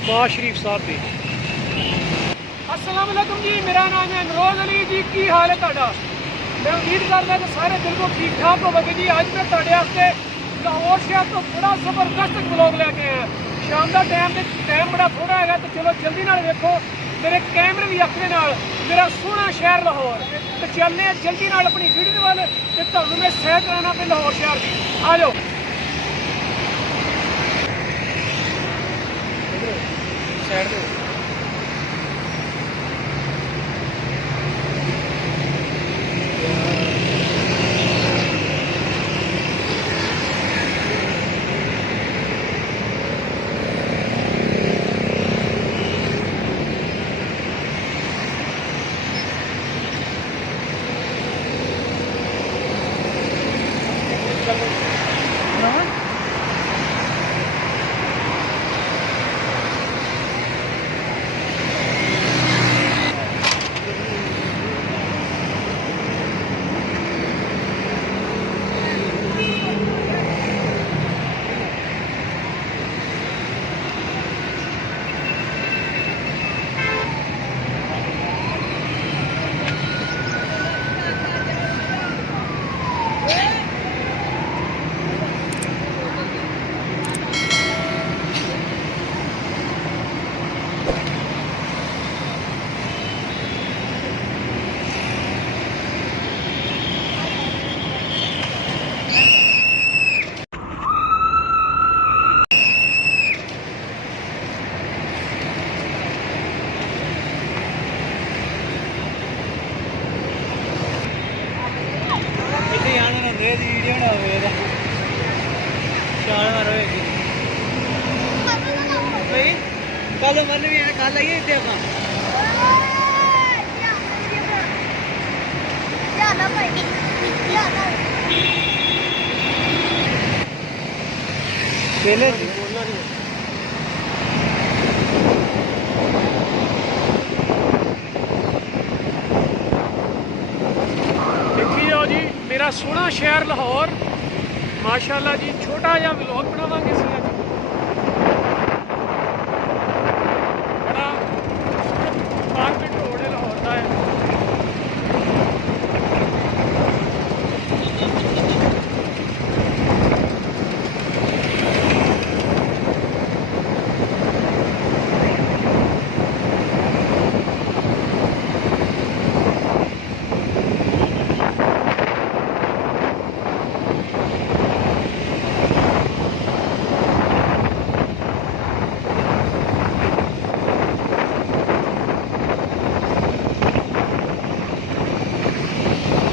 शहबाज शरीफ साहब के। अस्सलाम वालेकुम जी, मेरा नाम है नरोज अली जी। की हाल है तुहाडा? मैं उम्मीद करदा कि सारे बिल्कुल ठीक ठाक होवोगे जी। अज मैं तुहाडे वास्ते लाहौर शहर तो बड़ा जबरदस्त ब्लॉग लैके आया। शाम का टाइम बड़ा थोड़ा है, तो चलो जल्दी नाल वेखो। मेरे कैमरे भी अपने नाल मेरा सोहना शहर लाहौर। तो चलने जल्दी नाल अपनी वीडियो वाल ते तुहानूं मैं सैर कराना अपने लाहौर शहर की। आ जाओ। साइड पे कल मन भी है, कल आइए इतने अपना केले देखी जाओ जी। मेरा सोहना शहर लाहौर माशाअल्लाह जी। छोटा जिहा व्लॉग बनावांगे सी अज। बड़ा मार्केट रोड है लाहौर का है।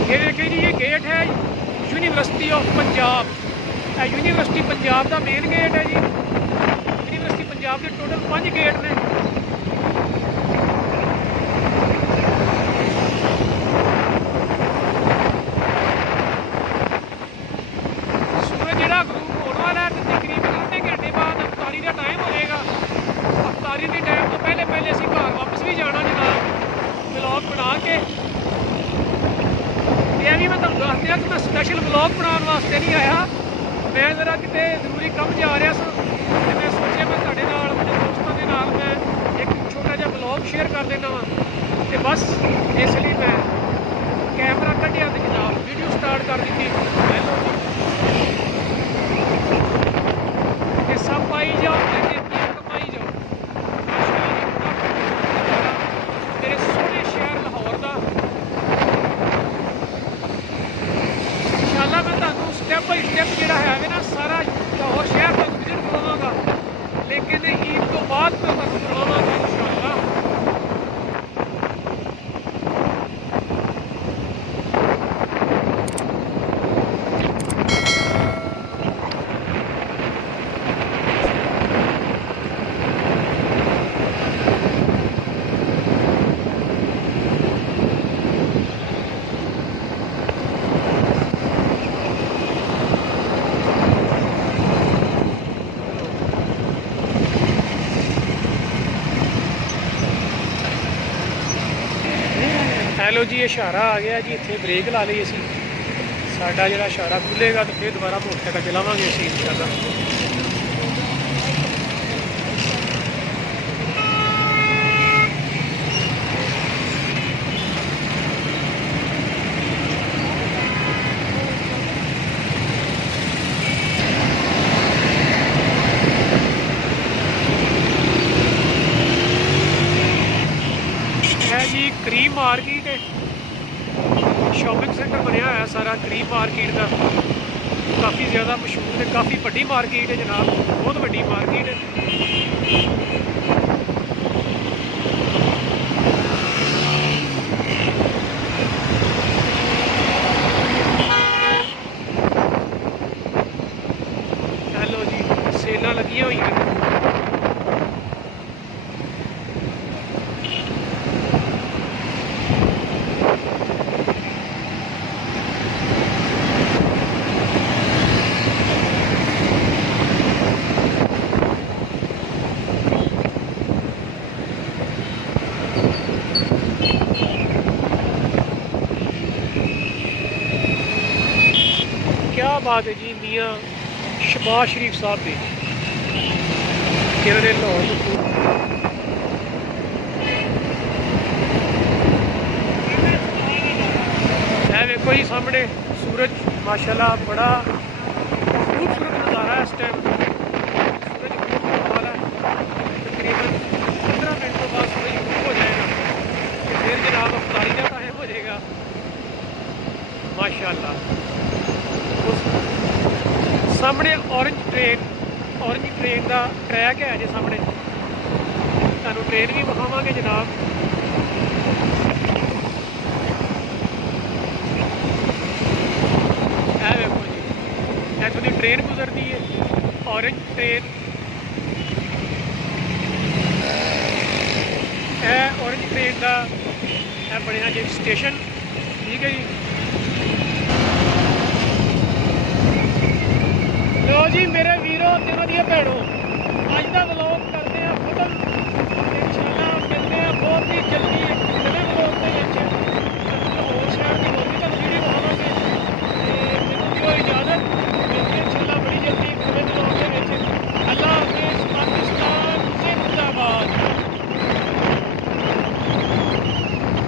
ये देखिए जी, ये गेट है university of Punjab. University Punjab का मेन गेट है जी। यूनिवर्सिटी पंजाब के टोटल 5 गेट ने। सूरज जरा ग्रूप होने वाला है, तो तकरीबन आधे घंटे बाद अफ्तारी का टाइम होएगा। अफ्तारी के टाइम तो पहले पहले असीं घर वापस भी जाना जनाब, ब्लॉग बना के। यह भी मैं तुहानूं दस दिया कि मैं स्पैशल ब्लॉग बनाने वास्ते नहीं आया। मैं जरा कितने जरूरी काम जा रहा सा, तो मैं सोचा मैं तुहाडे नाल अपने दोस्तों के नाल मैं एक छोटा जिहा ब्लॉग शेयर कर देना वा। तो बस इसलिए मैं कैमरा कढ़िया तो जनाब वीडियो स्टार्ट कर दी। हेलो जी, ये सब पाई जाओ, कमाई जाओ। मेरे सोहने शहर लाहौर का इंशाअल्लाह मैं तुहानूं स्टैप बाई स्टैप जिहड़ा है ना सारा लाहौर शहर तक विजिट करवावांगा। लेकिन ईद तो बाद मैं तुहानूं करवावांगा इंशाअल्लाह। हेलो जी, इशारा आ गया जी। इतने ब्रेक ला ली असी। साडा जिहड़ा इशारा खुलेगा तो फिर दोबारा मोटरसाइकिल चलावांगे असीं इंशाअल्लाह। ਕਰੀਮ ਮਾਰਕੀਟ ਸ਼ਾਪਿੰਗ ਸੈਂਟਰ ਬਣਿਆ ਹੋਇਆ ਸਾਰਾ ਕਰੀਮ ਮਾਰਕੀਟ ਦਾ। ਕਾਫੀ ਜ਼ਿਆਦਾ ਮਸ਼ਹੂਰ ਤੇ ਕਾਫੀ ਵੱਡੀ ਮਾਰਕੀਟ ਹੈ ਜਨਾਬ, ਬਹੁਤ ਵੱਡੀ ਮਾਰਕੀਟ ਹੈ। ਹੈਲੋ ਜੀ, ਸੇਲਾਂ ਲੱਗੀਆਂ ਹੋਈਆਂ ਨੇ। क्या बात है जी, मियाँ शहबाज शरीफ साहब ਦੀ ਕਿਹੜੇ ਲਾਹੌਰ ਇਹ ਵੇਖੋ ਜੀ ਸਾਹਮਣੇ ਸੂਰਜ ਮਾਸ਼ਾਅੱਲਾ ਬੜਾ ਖੂਬਸੂਰਤ ਨਜ਼ਾਰਾ ਹੈ ਇਸ ਟਾਈਮ। ਸੂਰਜ ਬਹੁਤ ਵਾਲਾ ਹੈ, ਤਕਰੀਬਨ 15 ਮਿੰਟ ਤੋਂ ਬਾਅਦ ਸੂਰਜ ਡੂਬ ਹੋ ਜਾਏਗਾ ਤੇ ਫਿਰ ਜਨਾਬ ਅਫਤਾਰੀ ਦਾ ਟਾਈਮ ਹੋ ਜਾਏਗਾ ਮਾਸ਼ਾਅੱਲਾ। ਸਾਹਮਣੇ ਔਰੰਜ ਟ੍ਰੇਨ ਦਾ ਟਰੈਕ ਹੈ ਜੀ ਸਾਹਮਣੇ, ਤੁਹਾਨੂੰ ਟ੍ਰੇਨ ਵੀ ਵਿਖਾਵਾਂਗੇ ਜਨਾਬ। ਇਹ ਵੇਖੋ ਜੀ, ਇੱਥੋਂ ਦੀ ਟ੍ਰੇਨ ਗੁਜ਼ਰਦੀ ਹੈ ਔਰੰਜ ਟ੍ਰੇਨ। ਇਹ ਔਰੰਜ ਟ੍ਰੇਨ ਦਾ ਇਹ ਬਣਿਆ ਜੀ ਸਟੇਸ਼ਨ, ਠੀਕ ਹੈ ਜੀ। ਲੋ ਜੀ ਮੇਰੇ ਵੀਰੋ ਤੇ ਵਧੀਆ ਭੈਣੋ,